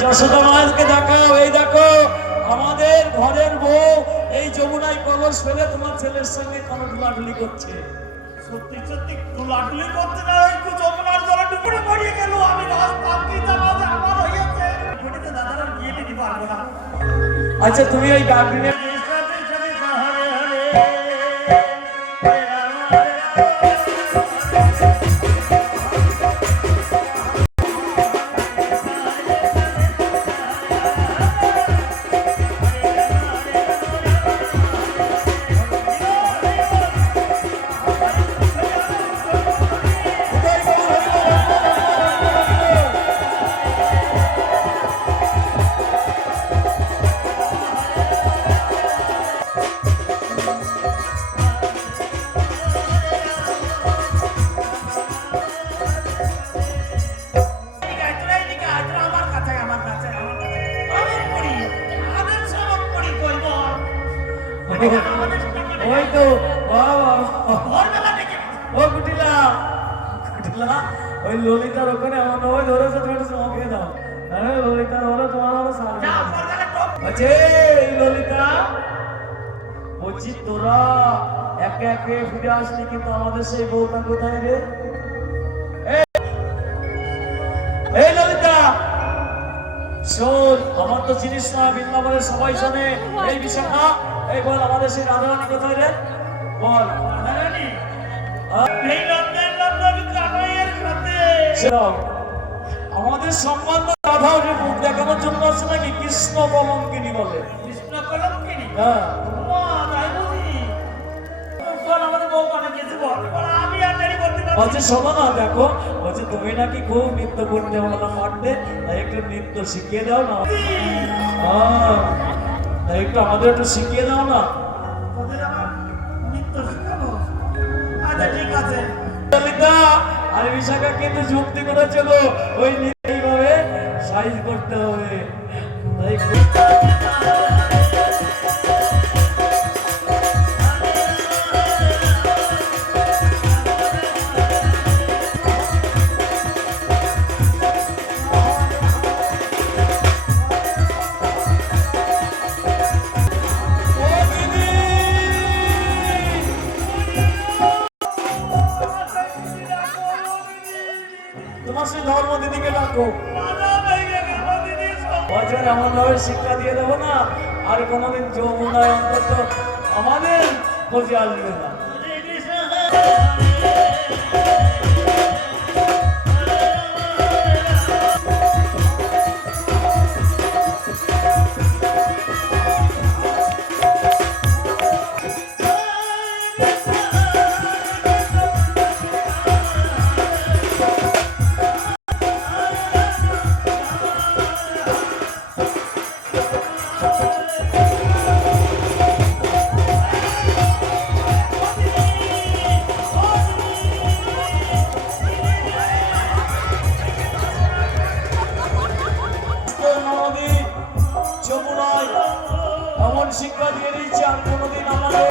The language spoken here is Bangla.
যশোদা মাকে দেখাও, এই দেখো আমাদের ঘরের বউ এই যমুনায় কলস ফেলে তোমার ছেলের সঙ্গে কোনো ঢুলাঢুলি করছে। সত্যি সত্যি ঢুলাঢুলি করতে না একটু যমুনার জলে ডুবে পড়িয়ে গেল। আমি রাস্তাকে জানাবে আমার হয়েছে ঘটিতে দাদারা গিয়ে দিতে পারবো না। আচ্ছা তুমি ওই গার্ডেনে ওই তো ও কুটিলা কুটিলা ওই ললিতার ওখানে আমার ওই ধরেছে ধরেছে ওকে দাও। হ্যাঁ ললিতা ধরো তোমার আচ্ছা এই ললিতা বলছি তোরা একে একে ফিরে আসলি কিন্তু আমাদের সেই বউটা কোথায় রে? এই ললিতা শোন, আমার তো চিনিস না, বৃন্দাবনের সবাই জানে এই বিষয়টা। এই বল আমাদের সেই রাধারানী কোথায় রে? বল রাধারানী আমাদের সম্বন্ধ রাধা ওকে মুখ দেখানোর জন্য আছে নাকি? কৃষ্ণ কলঙ্কিনী বলে। কৃষ্ণ কলঙ্কিনী? হ্যাঁ বলছে শোনো না, দেখো বলছে তুমি নাকি খুব নৃত্য করতে ভালো পারবে, তাই একটু নৃত্য শিখিয়ে দাও না। হ্যাঁ তাই একটু আমাদের একটু শিখিয়ে দাও না। আর বিশাখা কিন্তু যুক্তি করেছিল ওই এইভাবে সাইজ করতে হবে, তাই তোমার সেই ধর্ম দিদিকে ডাকো। বছর এমন ভাবে শিক্ষা দিয়ে দেবো না আর কোনোদিন যমুনায় অন্তত আমাদের খোঁজে আসবে না। যমুনায় এমন শিক্ষা দিয়ে দিচ্ছে আর কোনোদিন আমাদের